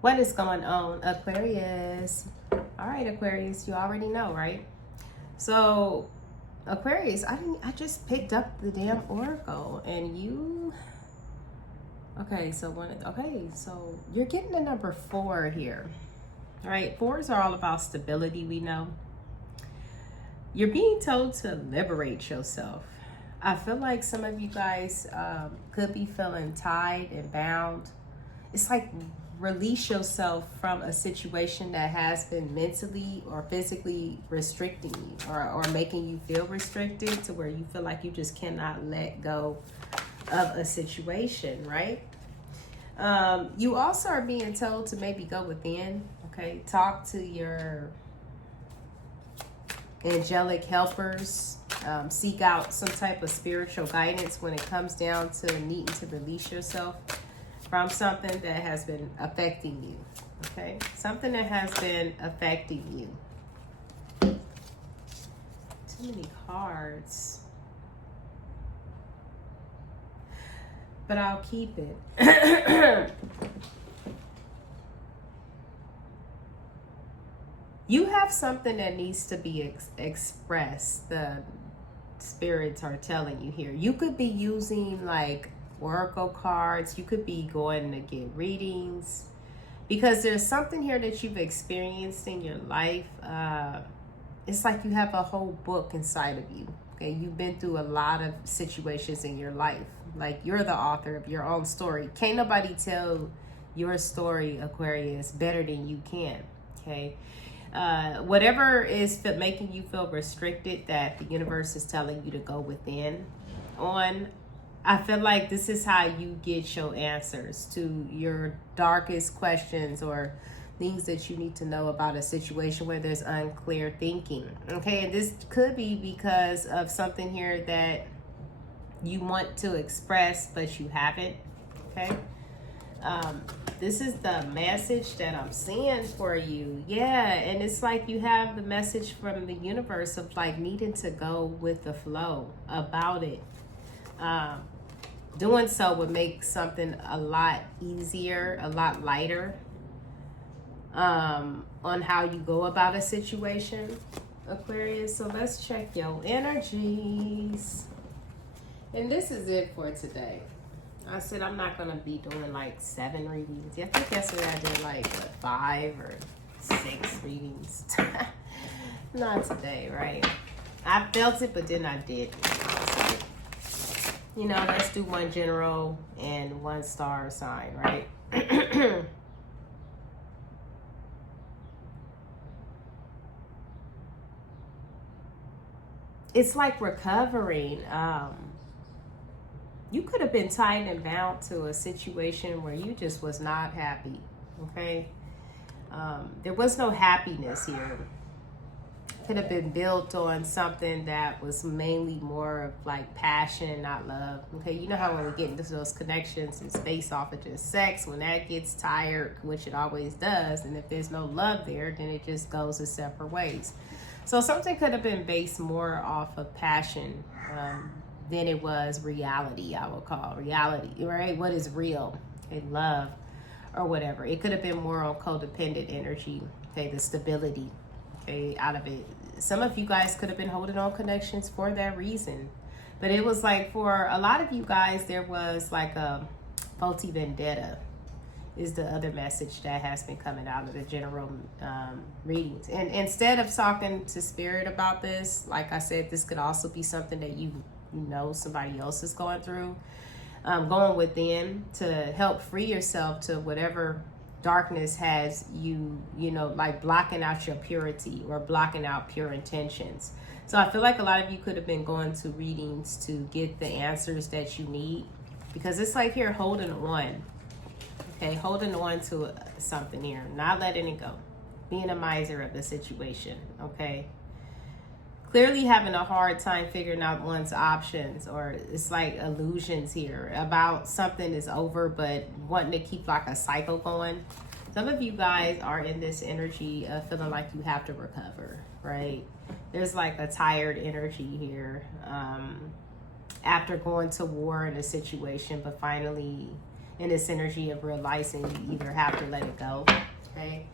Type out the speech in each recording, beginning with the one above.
What is going on, Aquarius? All right, Aquarius, you already know, right? So, Aquarius, I just picked up the damn oracle, and you. So you're getting the number 4 here, right? Fours are all about stability. We know you're being told to liberate yourself. I feel like some of you guys could be feeling tied and bound. It's like release yourself from a situation that has been mentally or physically restricting you, or making you feel restricted to where you feel like you just cannot let go of a situation, right? You also are being told to maybe go within, okay? Talk to your angelic helpers. Seek out some type of spiritual guidance when it comes down to needing to release yourself from something that has been affecting you, okay? Something that has been affecting you. Too many cards. But I'll keep it. You have something that needs to be expressed. The spirits are telling you here. You could be using like oracle cards. You could be going to get readings, because there's something here that you've experienced in your life. It's like you have a whole book inside of you. Okay, you've been through a lot of situations in your life. Like, you're the author of your own story. Can't nobody tell your story, Aquarius, better than you can. Okay. Whatever is making you feel restricted, that the universe is telling you to go within on, I feel like this is how you get your answers to your darkest questions or things that you need to know about a situation where there's unclear thinking. Okay, and this could be because of something here that you want to express but you haven't. Okay. This is the message that I'm seeing for you. Yeah, and it's like you have the message from the universe of like needing to go with the flow about it. Doing so would make something a lot easier, a lot lighter, on how you go about a situation, Aquarius. So let's check your energies. And this is it for today. I said I'm not going to be doing like 7 readings. I think yesterday I did like 5 or 6 readings. Not today, right? I felt it, but then I didn't. You know, let's do 1 general and 1 star sign, right? It's like recovering. You could have been tied and bound to a situation where you just was not happy, okay? There was no happiness here. Could have been built on something that was mainly more of like passion, not love, okay? You know how when we get into those connections, it's based off of just sex. When that gets tired, which it always does, and if there's no love there, then it just goes in separate ways. So something could have been based more off of passion, than it was reality, I would call reality, right? What is real? Okay, love or whatever. It could have been more on codependent energy, okay, the stability, okay, out of it. Some of you guys could have been holding on connections for that reason. But it was like for a lot of you guys, there was like a faulty vendetta is the other message that has been coming out of the general readings. And instead of talking to spirit about this, like I said, this could also be something that you know somebody else is going through. Going within to help free yourself to whatever darkness has you know, like blocking out your purity or blocking out pure intentions. So I feel like a lot of you could have been going to readings to get the answers that you need, because it's like here holding on. Okay, holding on to something here, not letting it go, being a miser of the situation, okay? Clearly having a hard time figuring out one's options, or it's like illusions here about something is over, but wanting to keep like a cycle going. Some of you guys are in this energy of feeling like you have to recover, right? There's like a tired energy here after going to war in a situation, but finally in this energy of realizing you either have to let it go, okay,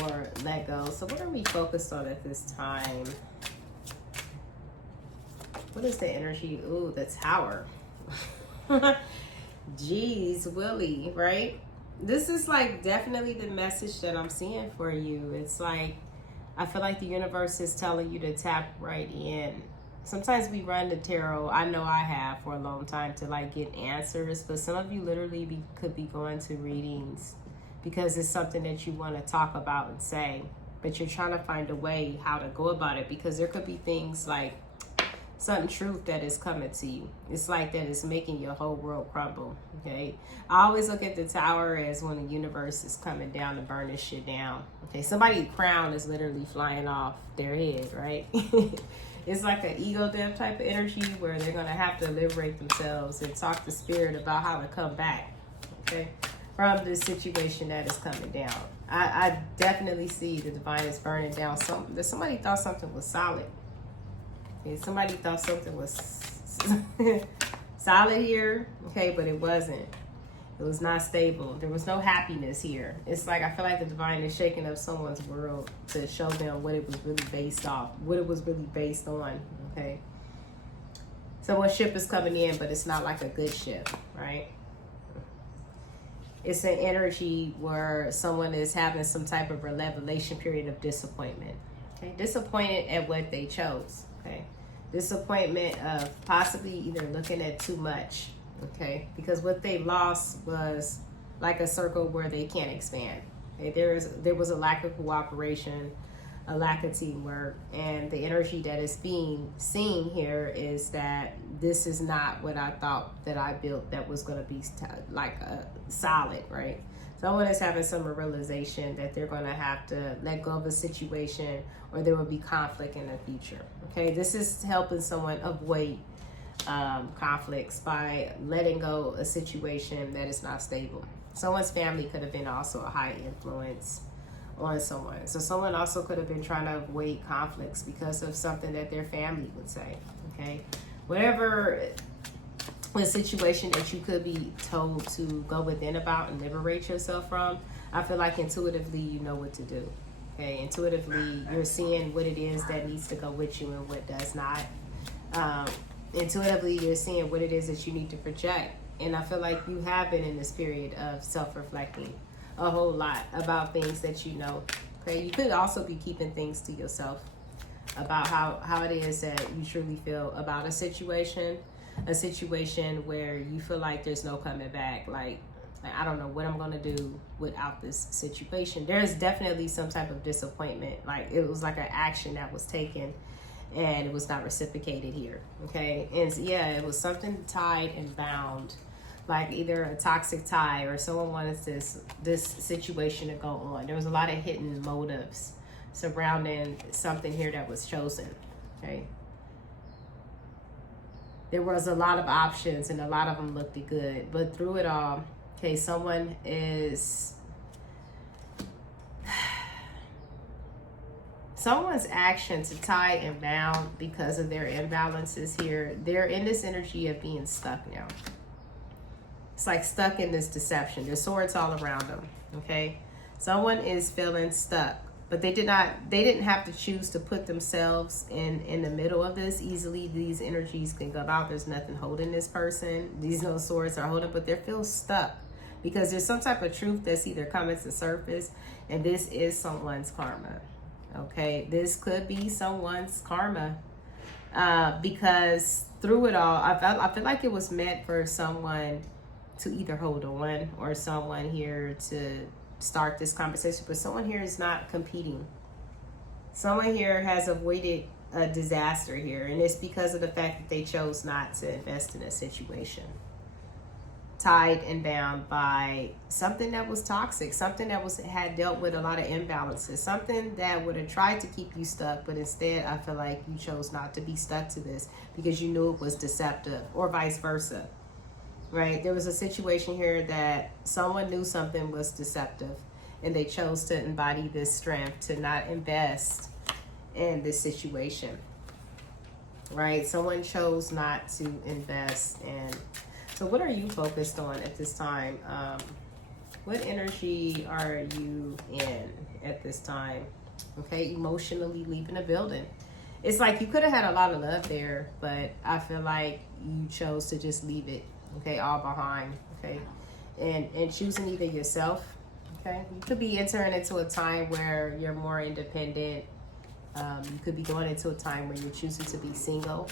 or let go. So what are we focused on at this time? What is the energy? Ooh, the Tower. Jeez, Willie, right? This is like definitely the message that I'm seeing for you. It's like, I feel like the universe is telling you to tap right in. Sometimes we run the tarot. I know I have for a long time to like get answers, but some of you literally could be going to readings because it's something that you want to talk about and say, but you're trying to find a way how to go about it, because there could be things like some truth that is coming to you. It's like that is making your whole world crumble, okay? I always look at the Tower as when the universe is coming down to burn this shit down, okay? Somebody's crown is literally flying off their head, right? It's like an ego death type of energy where they're going to have to liberate themselves and talk to spirit about how to come back, okay, from this situation that is coming down. I definitely see the divine is burning down something. Somebody thought something was solid. Somebody thought something was solid here, okay, but it wasn't. It was not stable. There was no happiness here. It's like I feel like the divine is shaking up someone's world to show them what it was really based off, what it was really based on, okay? So one ship is coming in, but it's not like a good ship, right? It's an energy where someone is having some type of revelation period of disappointment, okay? Disappointed at what they chose, okay? Disappointment of possibly either looking at too much, okay, because what they lost was like a circle where they can't expand, okay? There was a lack of cooperation, a lack of teamwork, and the energy that is being seen here is that this is not what I thought that I built that was going to be like a solid, right? Someone is having some realization that they're going to have to let go of a situation, or there will be conflict in the future. Okay, this is helping someone avoid conflicts by letting go of a situation that is not stable. Someone's family could have been also a high influence on someone. So someone also could have been trying to avoid conflicts because of something that their family would say. Okay, whatever the situation that you could be told to go within about and liberate yourself from, I feel like intuitively you know what to do. Okay, intuitively you're seeing what it is that needs to go with you and what does not. Intuitively you're seeing what it is that you need to project, and I feel like you have been in this period of self-reflecting a whole lot about things that you know. Okay, you could also be keeping things to yourself about how it is that you truly feel about a situation where you feel like there's no coming back. Like I don't know what I'm gonna do without this situation. There's definitely some type of disappointment. Like it was like an action that was taken and it was not reciprocated here. Okay, and yeah, it was something tied and bound, like either a toxic tie or someone wanted this situation to go on. There was a lot of hidden motives surrounding something here that was chosen. Okay, there was a lot of options and a lot of them looked good, but through it all, okay, someone's action to tie and bound because of their imbalances here, they're in this energy of being stuck now. It's like stuck in this deception. There's swords all around them, okay? Someone is feeling stuck, but they didn't have to choose to put themselves in the middle of this. Easily these energies can go out. There's nothing holding this person. These no swords are holding, but they feel stuck because there's some type of truth that's either coming to surface, and this is someone's karma, okay? This could be someone's karma because through it all, I feel like it was meant for someone to either hold on or someone here to start this conversation, but someone here is not competing. Someone here has avoided a disaster here, and it's because of the fact that they chose not to invest in a situation. Tied and bound by something that was toxic, something that had dealt with a lot of imbalances, something that would have tried to keep you stuck, but instead I feel like you chose not to be stuck to this because you knew it was deceptive, or vice versa. Right? There was a situation here that someone knew something was deceptive and they chose to embody this strength to not invest in this situation. Right? Someone chose not to invest in So what are you focused on at this time? What energy are you in at this time? Okay, emotionally leaving a building. It's like you could have had a lot of love there, but I feel like you chose to just leave it, okay, all behind, okay? And choosing either yourself, okay? You could be entering into a time where you're more independent. You could be going into a time where you're choosing to be single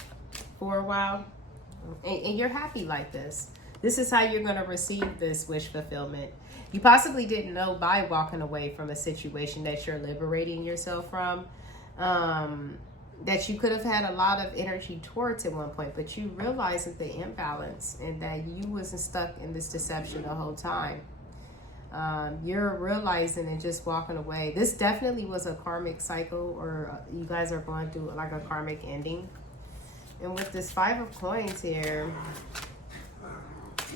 for a while. And you're happy like this. This is how you're going to receive this wish fulfillment. You possibly didn't know by walking away from a situation that you're liberating yourself from, that you could have had a lot of energy towards at one point, but you realized that the imbalance and that you wasn't stuck in this deception the whole time. You're realizing and just walking away. This definitely was a karmic cycle, or you guys are going through like a karmic ending. And with this 5 of coins here,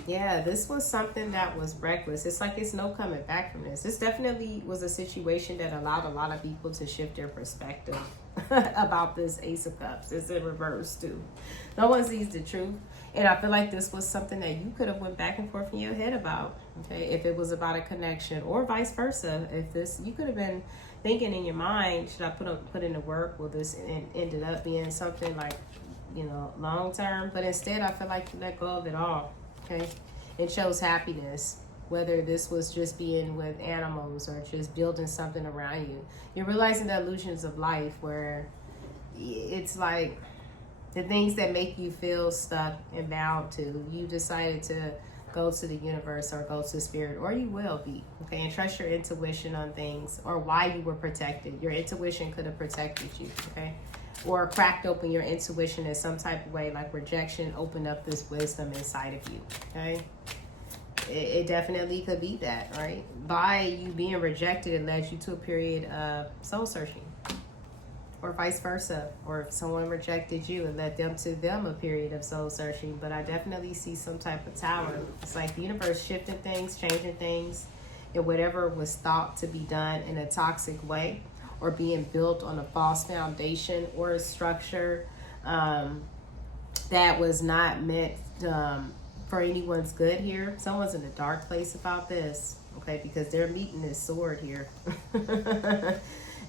yeah, this was something that was reckless. It's like it's no coming back from this. This definitely was a situation that allowed a lot of people to shift their perspective about this Ace of Cups. It's in reverse too. No one sees the truth. And I feel like this was something that you could have went back and forth in your head about. Okay, if it was about a connection, or vice versa. If this, you could have been thinking in your mind, should I put in the work? Will this ended up being something like, you know, long term? But instead, I feel like you let go of it all. Okay, it shows happiness. Whether this was just being with animals or just building something around you, you're realizing the illusions of life, where it's like the things that make you feel stuck and bound to, you decided to go to the universe or go to spirit, or you will be, okay, and trust your intuition on things, or why you were protected. Your intuition could have protected you, okay, or cracked open your intuition in some type of way, like rejection opened up this wisdom inside of you, okay. It definitely could be that, right? By you being rejected, it led you to a period of soul searching, or vice versa. Or if someone rejected you, it led them to a period of soul searching. But I definitely see some type of tower. It's like the universe shifting things, changing things, and whatever was thought to be done in a toxic way, or being built on a false foundation or a structure that was not meant for anyone's good here. Someone's in a dark place about this, okay, because they're meeting this sword here.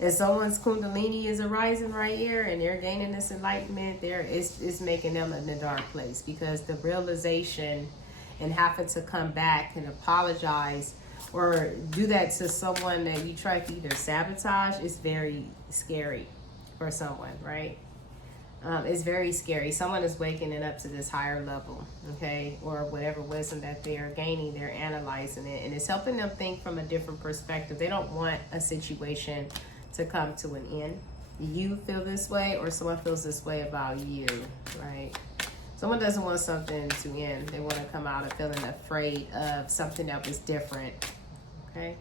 And someone's kundalini is arising right here, and they're gaining this enlightenment. It's making them in a dark place, because the realization and having to come back and apologize or do that to someone that you try to either sabotage is very scary for someone, right? It's very scary. Someone is waking it up to this higher level, okay, or whatever wisdom that they are gaining, they're analyzing it, and it's helping them think from a different perspective. They don't want a situation to come to an end. You feel this way, or someone feels this way about you, right? Someone doesn't want something to end. They want to come out of feeling afraid of something that was different, okay?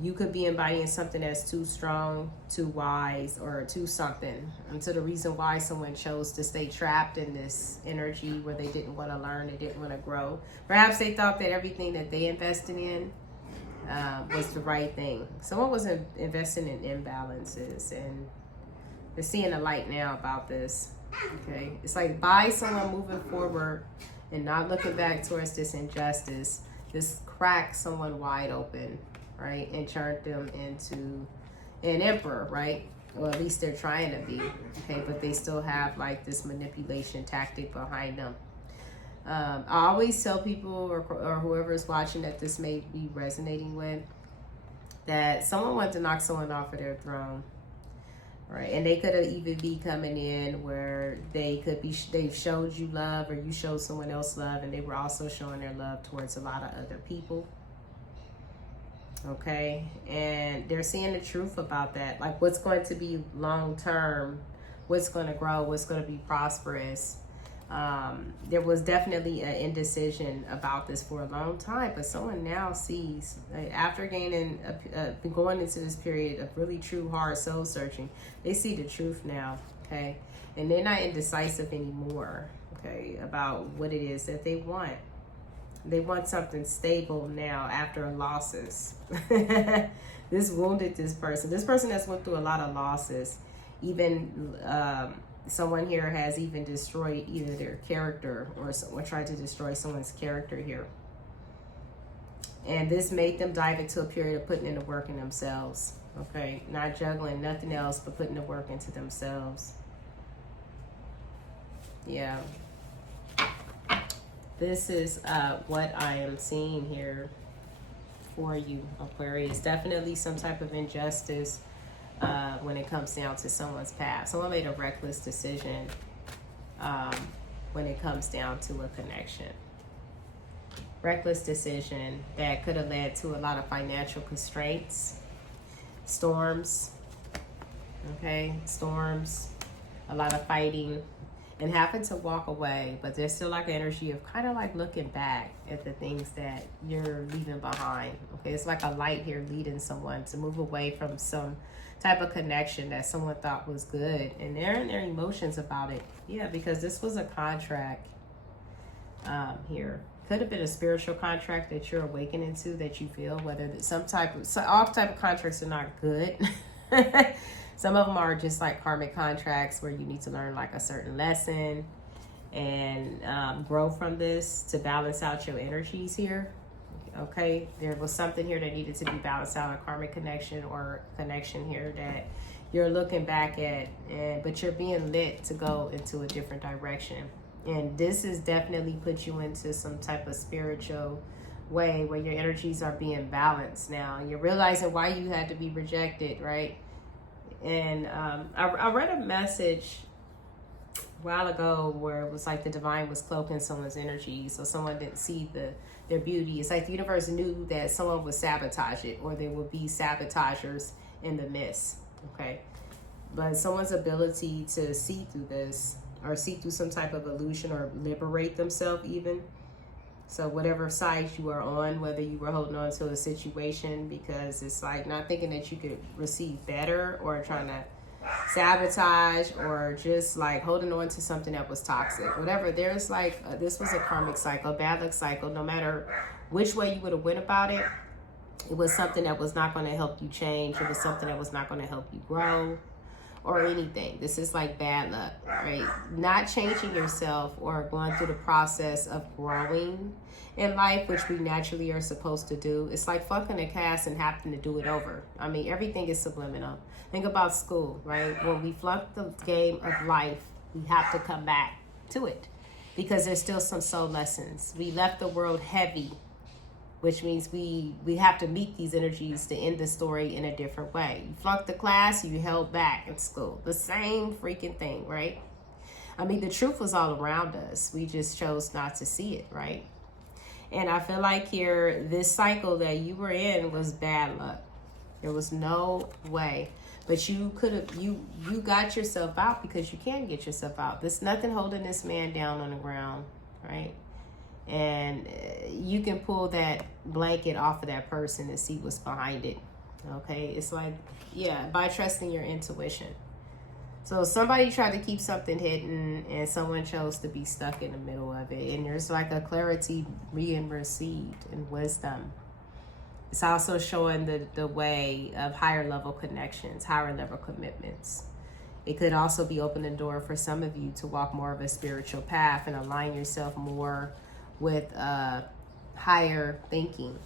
You could be embodying something that's too strong, too wise, or too something. And so the reason why someone chose to stay trapped in this energy where they didn't want to learn, they didn't want to grow. Perhaps they thought that everything that they invested in was the right thing. Someone was investing in imbalances, and they're seeing the light now about this. Okay, it's like by someone moving forward and not looking back towards this injustice, this cracked someone wide open, right, and turned them into an emperor, right? Or at least they're trying to be, okay, but they still have like this manipulation tactic behind them. I always tell people, or whoever is watching that this may be resonating with, that someone wants to knock someone off of their throne, right? And they could have even be coming in where they've showed you love, or you showed someone else love, and they were also showing their love towards a lot of other people. Okay, and they're seeing the truth about that, like what's going to be long term, what's going to grow, what's going to be prosperous. There was definitely an indecision about this for a long time, but someone now sees, after going into this period of really true hard soul searching, they see the truth now, okay, and they're not indecisive anymore, okay, about what it is that they want. They want something stable now after losses. This wounded this person. This person has went through a lot of losses, even Someone here has even destroyed either their character, or someone tried to destroy someone's character here. And this made them dive into a period of putting in the work in themselves. Okay, not juggling nothing else but putting the work into themselves. Yeah. This is what I am seeing here for you, Aquarius. Definitely some type of injustice when it comes down to someone's past. Someone made a reckless decision when it comes down to a connection. Reckless decision that could have led to a lot of financial constraints, storms, okay, storms, a lot of fighting, and having to walk away. But there's still like an energy of kind of like looking back at the things that you're leaving behind. Okay, it's like a light here leading someone to move away from some type of connection that someone thought was good, and they're in their emotions about it. Yeah, because this was a contract here. Could have been a spiritual contract that you're awakening to, that you feel, whether that all type of contracts are not good. Some of them are just like karmic contracts where you need to learn like a certain lesson and grow from this to balance out your energies here. Okay, there was something here that needed to be balanced out, a karmic connection or connection here that you're looking back at, but you're being lit to go into a different direction. And this is definitely put you into some type of spiritual way where your energies are being balanced now. You're realizing why you had to be rejected, right? And I read a message a while ago where it was like the divine was cloaking someone's energy so someone didn't see their beauty. It's like the universe knew that someone would sabotage it, or there would be sabotagers in the midst, okay? But someone's ability to see through this, or see through some type of illusion, or liberate themselves even. So whatever side you are on, whether you were holding on to a situation because it's like not thinking that you could receive better, or trying to sabotage, or just like holding on to something that was toxic, whatever. There's like this was a karmic cycle, bad luck cycle. No matter which way you would have went about it, it was something that was not going to help you change. It was something that was not going to help you grow or anything. This is like bad luck, right? Not changing yourself or going through the process of growing in life, which we naturally are supposed to do. It's like fucking a cast and having to do it over. I mean, everything is subliminal. Think about school, right? When we flunk the game of life, we have to come back to it because there's still some soul lessons. We left the world heavy, which means we have to meet these energies to end the story in a different way. You flunked the class, you held back in school. The same freaking thing, right? I mean, the truth was all around us. We just chose not to see it, right? And I feel like here, this cycle that you were in was bad luck. There was no way. But you could have, you got yourself out because you can get yourself out. There's nothing holding this man down on the ground, right? And you can pull that blanket off of that person and see what's behind it. Okay, it's like, yeah, by trusting your intuition. So somebody tried to keep something hidden and someone chose to be stuck in the middle of it, and there's like a clarity being received and wisdom. It's also showing the way of higher level connections, higher level commitments. It could also be opening the door for some of you to walk more of a spiritual path and align yourself more with higher thinking,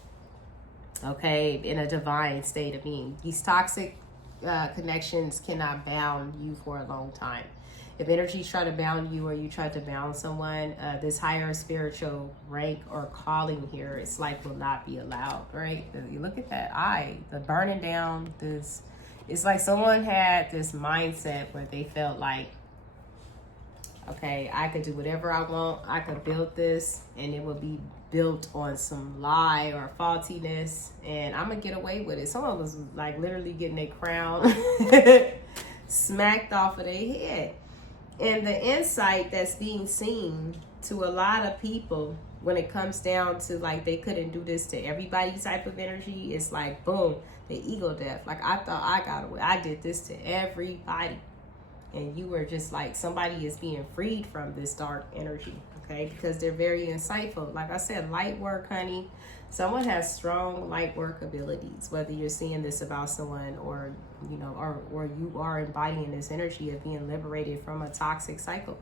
okay, in a divine state of being. These toxic connections cannot bound you for a long time. If energies try to bound you, or you try to bound someone, this higher spiritual rank or calling here, it's like will not be allowed, right? You look at that eye, the burning down, this, it's like someone had this mindset where they felt like, okay, I could do whatever I want. I could build this and it will be built on some lie or faultiness, and I'm gonna get away with it. Someone was like literally getting their crown smacked off of their head. And the insight that's being seen to a lot of people when it comes down to like they couldn't do this to everybody type of energy, it's like boom, the ego death. Like I thought I got away. I did this to everybody. And you were just like, somebody is being freed from this dark energy, okay? Because they're very insightful. Like I said, light work, honey. Someone has strong light work abilities, whether you're seeing this about someone or, you know, or you are embodying this energy of being liberated from a toxic cycle.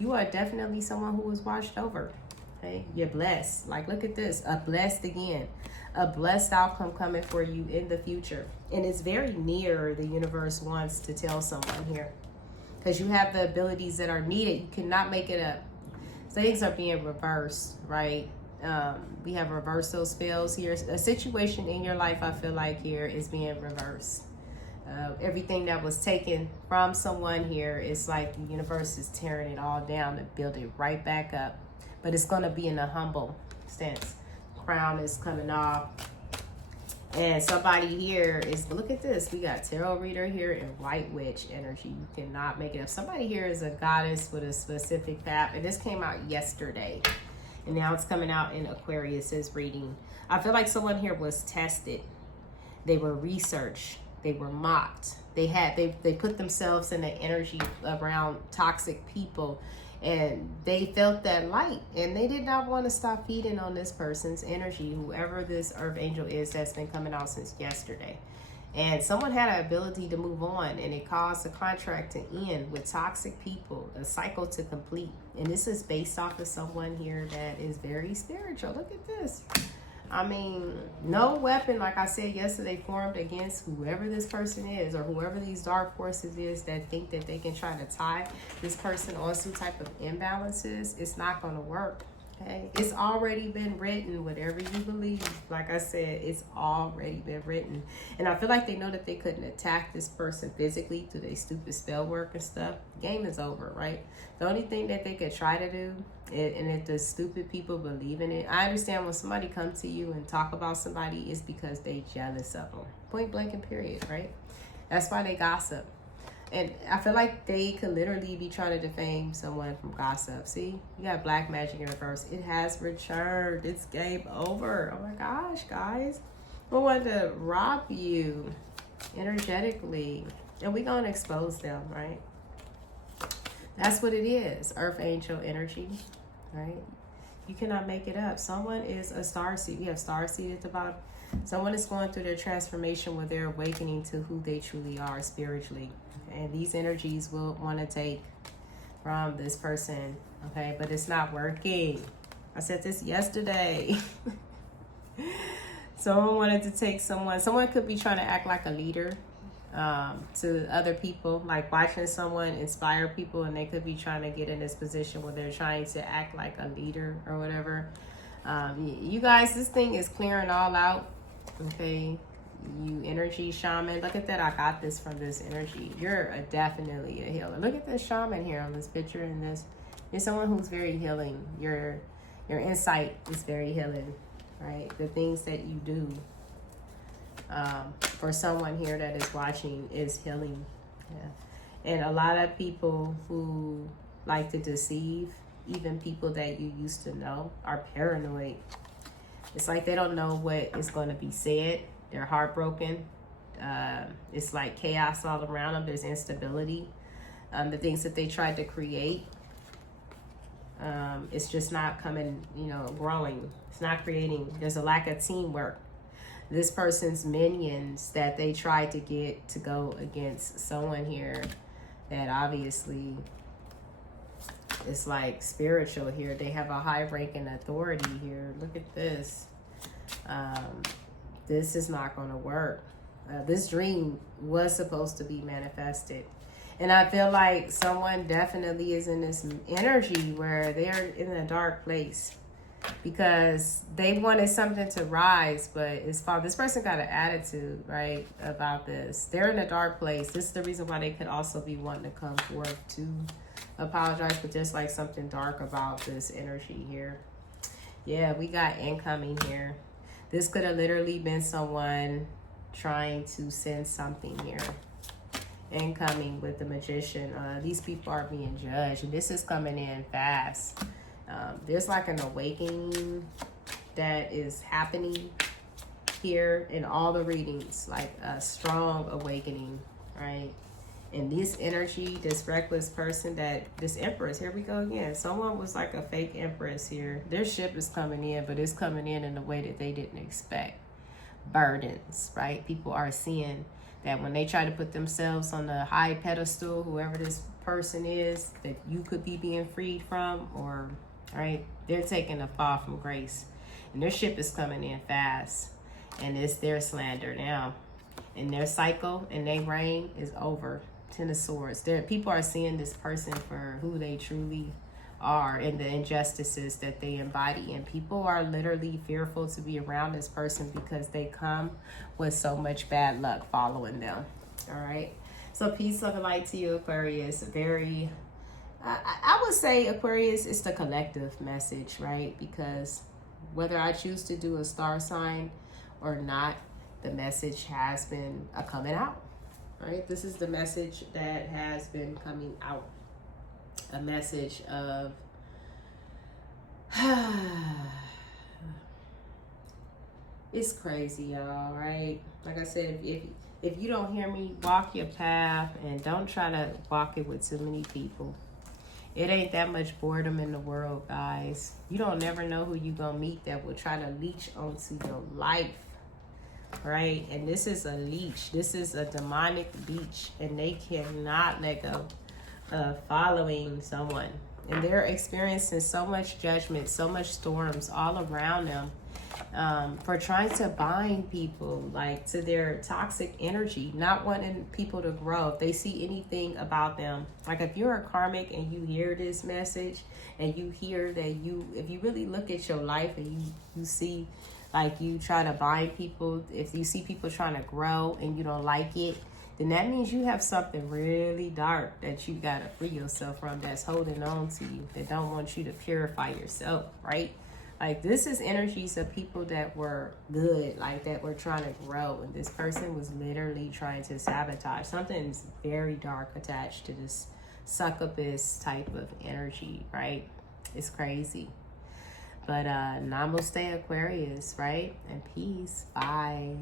You are definitely someone who was washed over, okay? You're blessed. Like, look at this, a blessed again. A blessed outcome coming for you in the future. And it's very near, the universe wants to tell someone here. Because you have the abilities that are needed. You cannot make it up. Things are being reversed, right? We have reversal spells here. A situation in your life, I feel like here, is being reversed. Everything that was taken from someone here, it's like the universe is tearing it all down to build it right back up. But it's going to be in a humble stance. Crown is coming off. And somebody here is, look at this. We got tarot reader here and white witch energy. You cannot make it up. Somebody here is a goddess with a specific path. And this came out yesterday. And now it's coming out in Aquarius's reading. I feel like someone here was tested. They were researched. They were mocked. They put themselves in the energy around toxic people. And they felt that light, and they did not want to stop feeding on this person's energy, whoever this earth angel is that's been coming out since yesterday. And someone had an ability to move on, and it caused a contract to end with toxic people, a cycle to complete. And this is based off of someone here that is very spiritual. Look at this. I mean, no weapon, like I said yesterday, formed against whoever this person is or whoever these dark forces is that think that they can try to tie this person on some type of imbalances. It's not going to work, okay? It's already been written, whatever you believe. Like I said, it's already been written. And I feel like they know that they couldn't attack this person physically through their stupid spell work and stuff. The game is over, right? The only thing that they could try to do, and if the stupid people believe in it, I understand when somebody comes to you and talk about somebody, is because they jealous of them. Point blank and period, right? That's why they gossip. And I feel like they could literally be trying to defame someone from gossip. See, you got black magic in reverse. It has returned. It's game over. Oh my gosh, guys. We want to rob you energetically. And we're going to expose them, right? That's what it is. Earth angel energy, right? You cannot make it up. Someone is a starseed. We have starseed at the bottom. Someone is going through their transformation where they're awakening to who they truly are spiritually. And these energies will want to take from this person, okay? But it's not working. I said this yesterday. Someone wanted to take someone. Someone could be trying to act like a leader to other people, like watching someone inspire people, and they could be trying to get in this position where they're trying to act like a leader or whatever. You guys, this thing is clearing all out, okay? You energy shaman, look at that. I got this from this energy. You're definitely a healer. Look at this shaman here on this picture. And this, you're someone who's very healing. Your insight is very healing, right? The things that you do for someone here that is watching is healing. Yeah. And a lot of people who like to deceive, even people that you used to know, are paranoid. It's like they don't know what is going to be said. They're heartbroken. It's like chaos all around them. There's instability. The things that they tried to create, it's just not coming, growing. It's not creating. There's a lack of teamwork. This person's minions that they tried to get to go against someone here that obviously is like spiritual here. They have a high rank and authority here. Look at this. This is not going to work. This dream was supposed to be manifested. And I feel like someone definitely is in this energy where they're in a dark place because they wanted something to rise, but it's far. This person got an attitude, right, about this. They're in a dark place. This is the reason why they could also be wanting to come forth to apologize, but just like something dark about this energy here. Yeah, we got incoming here. This could have literally been someone trying to send something here. Incoming with the magician. These people are being judged, and this is coming in fast. There's like an awakening that is happening here in all the readings, like a strong awakening, right? And this energy, this reckless person, this empress, here we go again. Someone was like a fake empress here. Their ship is coming in, but it's coming in a way that they didn't expect. Burdens, right? People are seeing that when they try to put themselves on the high pedestal, whoever this person is, that you could be being freed from, or, right? They're taking a fall from grace. And their ship is coming in fast. And it's their slander now. And their cycle and their reign is over. Ten of Swords. People are seeing this person for who they truly are and the injustices that they embody. And people are literally fearful to be around this person because they come with so much bad luck following them. All right. So peace, love, and light to you, Aquarius. Very, I would say Aquarius is the collective message, right? Because whether I choose to do a star sign or not, the message has been coming out. Right? This is the message that has been coming out. A message of it's crazy, y'all, right? Like I said, if you don't hear me, walk your path and don't try to walk it with too many people. It ain't that much boredom in the world, guys. You don't never know who you gonna meet that will try to leech onto your life. Right? And this is a leech. This is a demonic leech, and they cannot let go of following someone. And they're experiencing so much judgment, so much storms all around them, for trying to bind people like to their toxic energy, not wanting people to grow. If they see anything about them, like if you're a karmic and you hear this message and you hear that if you really look at your life and you see, like, you try to bind people, if you see people trying to grow and you don't like it, then that means you have something really dark that you got to free yourself from, that's holding on to you, that don't want you to purify yourself, right? Like, this is energies of people that were good, like that were trying to grow, and this person was literally trying to sabotage. Something's very dark attached to this succubus type of energy, right? It's crazy. But namaste, Aquarius, right? And peace. Bye.